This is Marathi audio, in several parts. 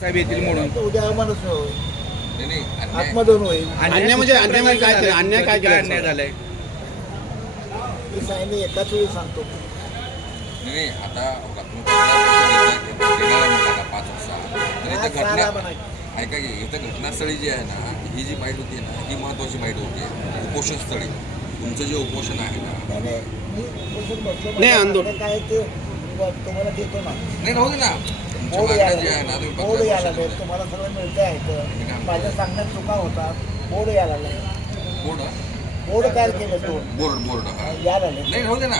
साहेब येतील म्हणून उद्या माणूस नाही आत्मदहन होईल. अन्याय म्हणजे काय केलं? अन्याय काय केलं? अन्याय झालाय. मी सांगितलं एकाच वेळी सांगतो. नाही आता देणारा मुलाला 5 वाजता तर इथं घटना ऐका की इथं घटनास्थळी जी आहे ना ही जी बाईट होती ना ही महत्त्वाची बाईट होती उपोषणस्थळी तुमचं जे उपोषण आहे ना मी उपोषण म्हटलं नाही, आंदोलन. काय ते तुम्हाला देतो ना नाही राहू दे ना तुमच्या बोर्ड मागण्या यायला जी आहे ना तुम्ही बोर्ड यायला पत्रात लागले तुम्हाला सगळं मिळतं आहे माझ्या सांगण्यात चुका होतात. बोर्ड यायला लागले बोर्ड तयार केलं दोन बोर्ड यायला लागले नाही राहू दे ना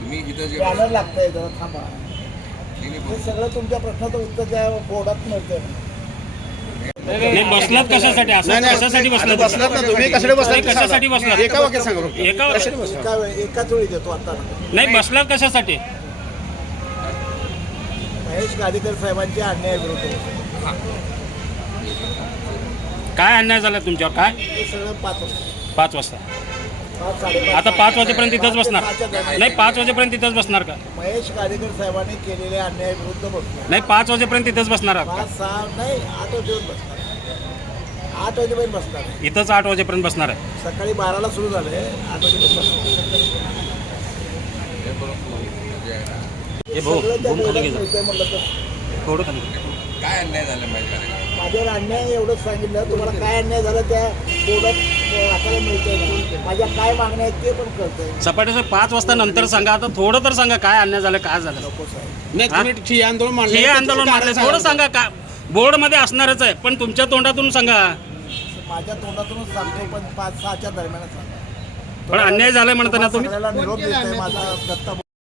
तुम्ही इथं जे बॅनर लागतंय जरा थांबा. नाही, हे सगळं तुमच्या प्रश्नाचं उत्तर त्या बोर्डात मिळतं. नाही बसलात कशासाठी असं नाही, नाही. कशासाठी आता बसलात ना तुम्ही? कशासाठी बसलात? कशासाठी बसलात? एका वाक्यात सांगा बरं. एका कशासाठी बसलात? एकाच वेळी देतो आता. नाही बसलात कशासाठी? महेश गाडीकर साहेबांचे अन्याय विरोध होते. काय अन्याय झाला तुमच्यावर? काय हे सगळं 5 वाजता 5 वाजता 5:30 आता 5 वाजेपर्यंत तिथंच बसणार? 5:00 दरम्यान. नाही 5 वाजेपर्यंत तिथंच बसणार का? महेश गाडीकर साहेबांनी केलेल्या अन्याय विरुद्ध बसणार. नाही 5 वाजेपर्यंत तिथंच बसणार आहात का? 5-6 नाही 8 वाजेपर्यंत बसणार. 8 वाजेपर्यंत बसणार. इथंच 8 वाजेपर्यंत बसणार आहे. सकाळी 12ला सुरू झाले 8 वाजेपर्यंत बसणार. हे भाऊ, सगळं त्या भाऊ खाली बोर्डात घे जा. मिळतंय म्हणलं तर थोडं खाली घे. काय अन्याय झाला माहिती आहे माझ्यावर अन्याय एवढंच सांगितलं. तुम्हाला काय अन्याय झाला त्या बोर्डात आपल्याला मिळतंय ना. माझ्या काय मागण्या आहेत ते पण कळतंय. सपाटे 5 वाजता नंतर सांगा. आता थोडं तर सांगा काय अन्याय झालं, काय झालं? नको साहेब. नाही तुम्ही ठिय्या आंदोलन मांडलंय. हे आंदोलन मारलं थोडं सांगा. का बोर्डमध्ये असणारच आहे पण तुमच्या तोंडातून सांगा. माझ्या तोंडातूनच सांगतो पण 5-6च्या दरम्यानच सांगतो. पण अन्याय झालाय म्हणताना तुम्ही सगळ्याला निरोप देतोय माझा दत्ता